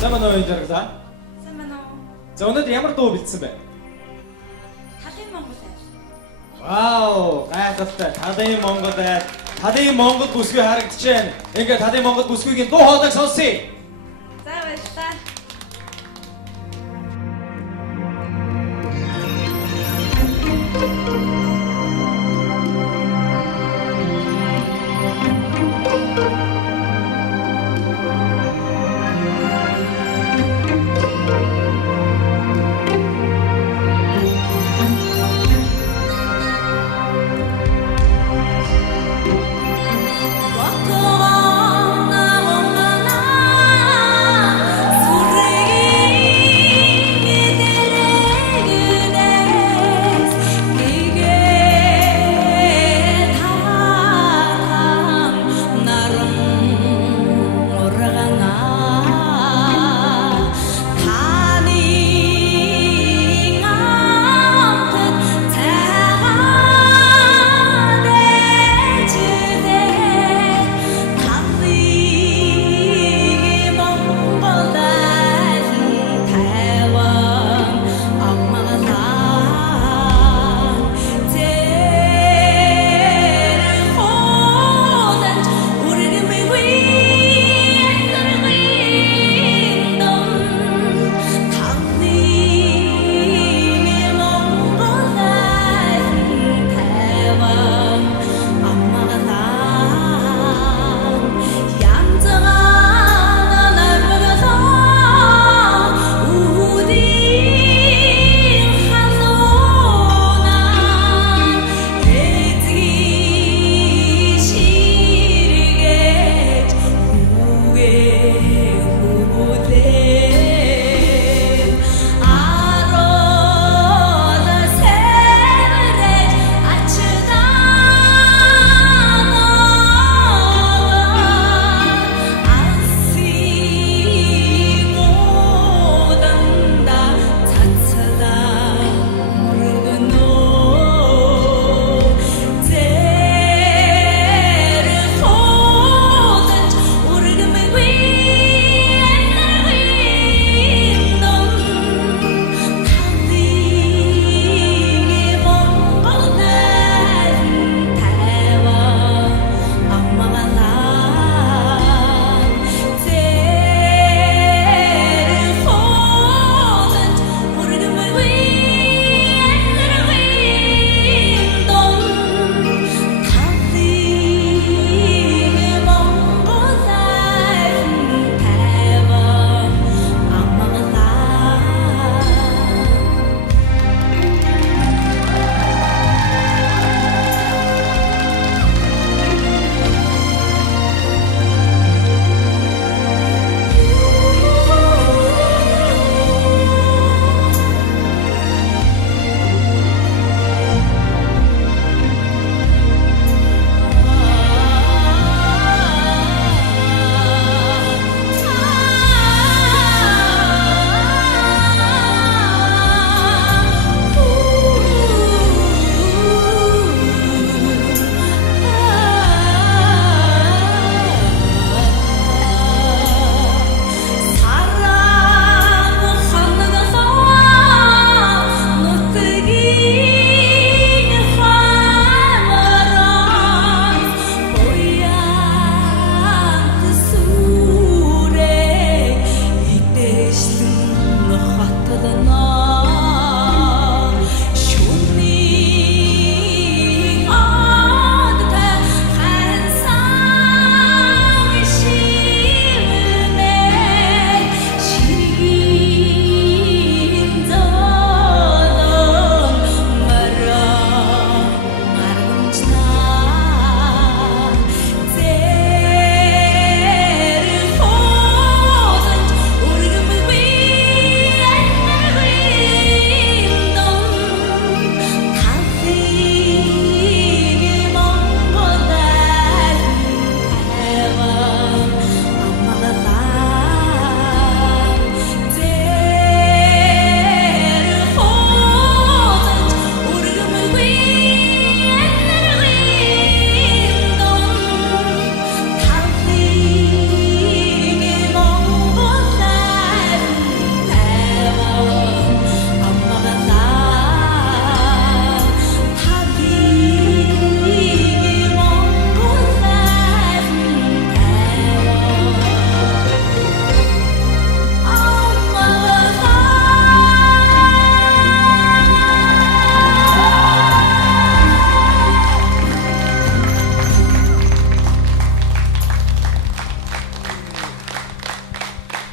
Сайн байна уу энэ жаргалаа? Сайн байна уу? За өнөөдөр ямар дуу бэлдсэн бэ? Талын Монгол айлт. Вау, гайхалтай. Талын Монгол бүсгүй харагдаж байна. Ингээд талын Монгол бүсгүйгийн дуу хоолойг сонсъё. За баярлалаа. What go on, na na na.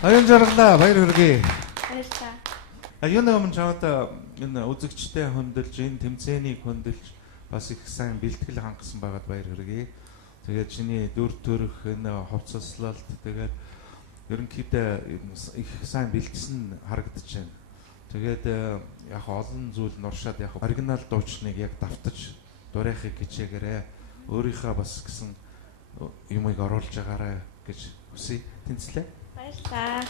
Аян жаргалаа баяр хүргэе. баярлалаа. Юуны өмнө чамд энэ үзэгчтэй хөндлөж, энэ тэмцээнийг хөндлөж бас их сайн бэлтгэл хангасан байгаад баяр хүргэе. Тэгээд чиний дүр төрх энэ хувцаслалт тэгээд ерөнхийдөө их сайн бэлдсэн харагдаж байна. Тэгээд яг олон зүйл нуршаад яг оригинал дуучныг яг давтаж дуурайхыг хичээгээрээ өөрийнхөө бас гэсэн юмыг оруулж байгаарай гэж хүсье. Тэнцлээ. Баярлалаа.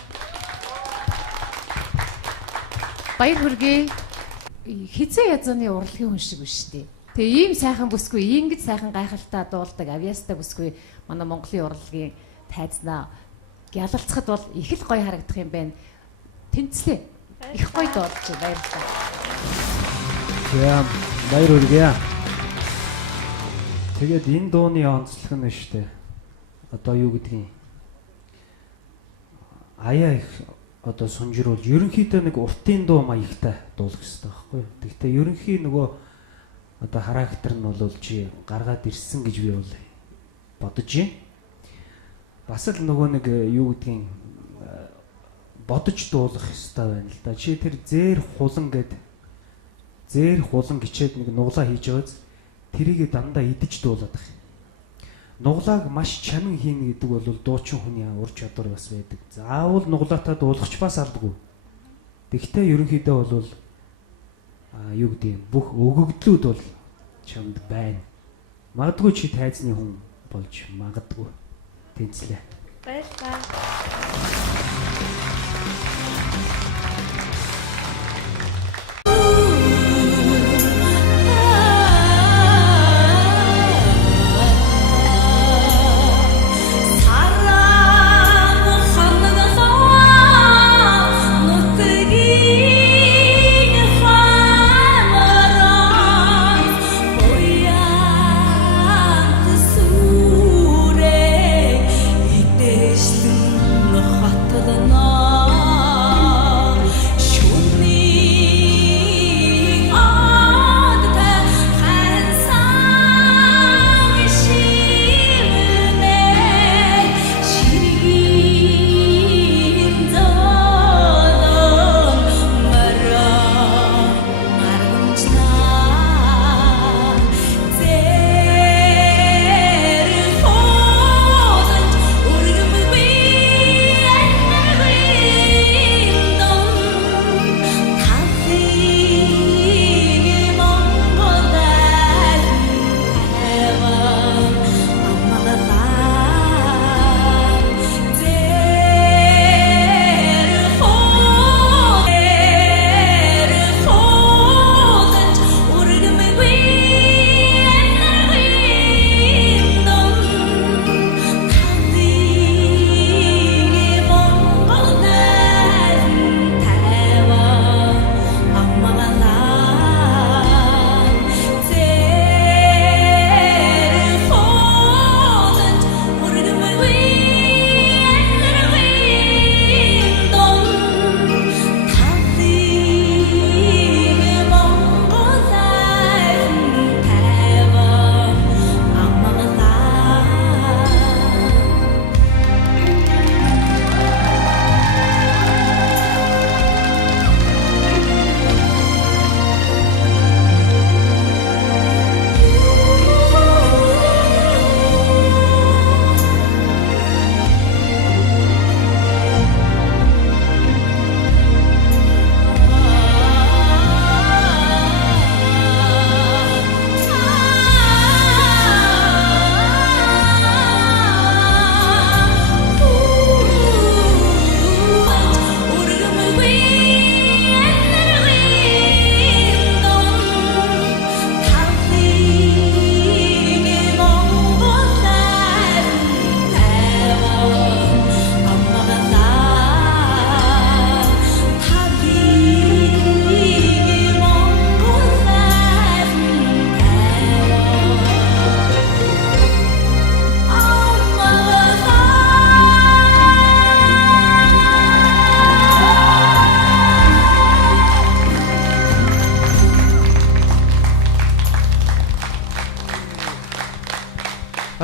Баяр хүргэе. Хизээ язууны урлагийн хүн шиг биш үү? Тэгээ ийм сайхан бүсгүй, ингэж сайхан гайхалтай дуулдаг авьяастай бүсгүй манай Монголын урлагийн тайзнаа гялалцахад бол их л гоё харагдах юм байна. Тэнцлээ. Их гоё дуулж баярлалаа. За баяр хүргэе. Тэгээд энэ дууны онцлог нь шүү дээ. Одоо юу гэдгийг аяа их одоо сунжруулж ерөнхийдөө нэг уртын дуу маягтай дуулах хэрэгтэй байхгүй юу. Тэгвэл ерөнхий нөгөө одоо характер нь бол чи гаргаад ирсэн гэж би бол бодож байна. Бас л нөгөө нэг юу гэдгийг бодож дуулах хэрэгтэй байна л да. Чи тэр зээр хулан гिचээд нэг нуглаа хийж байгааз тэрийг дандаа идэж дуулаад байх. Нуглааг маш чамин хийнэ гэдэг бол дуучин хүний ур чадвар бас байдаг. Заавал нуглаатаа дуулахч бас алдгүй. Тэгвэл ерөнхийдөө бол юу гэдэг бүх өгөгдлүүд бол чамд байна. Магадгүй чи тайзны хүн болж магадгүй. Тэнцлээ. Баярлалаа.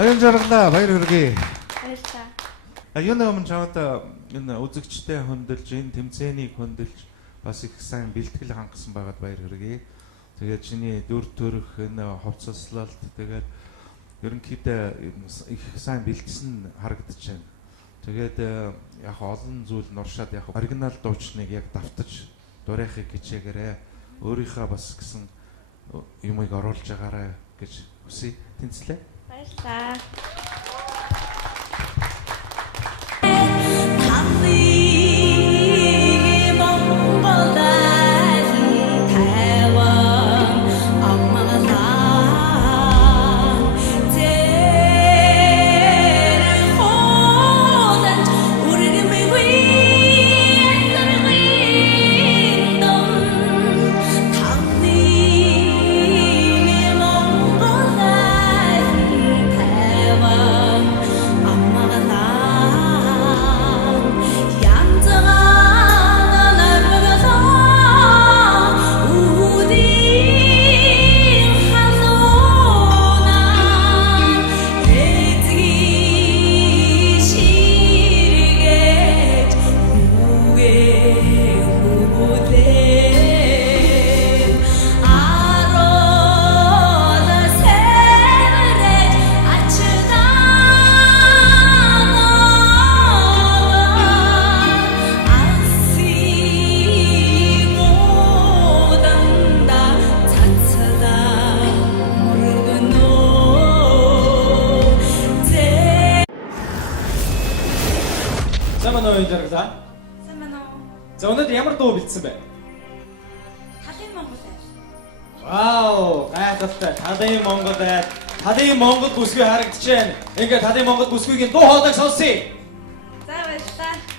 Аян жаргалаа баяр хүргэе. Баярлалаа. Юуны өмнө чамд энэ үзэгчтэй хөндлөж, энэ тэмцээнийг хөндлөж бас их сайн бэлтгэл хангасан байгаад баяр хүргэе. Тэгээд чиний дүр төрх энэ хувцаслалт тэгээд ерөнхийдөө их сайн бэлдсэн харагдаж байна. Тэгээд яг олон зүйл нуршаад яг оригинал дуучныг яг давтаж дуурайхыг хичээгээрээ өөрийнхөө бас гэсэн юмыг оруулж байгаарай гэж хүсье. Тэнцлээ. Баярлалаа. Сайн байна уу энэ жаргалаа? Сайн байна уу? За өнөөдөр ямар дуу бэлдсэн бэ? Талын Монгол айлс. Вау, гайхалтай. Талын Монгол бүсгүй харагдаж байна. Ингээ талын Монгол бүсгүйгийн дуу хоолойг сонсъё. За баярлалаа.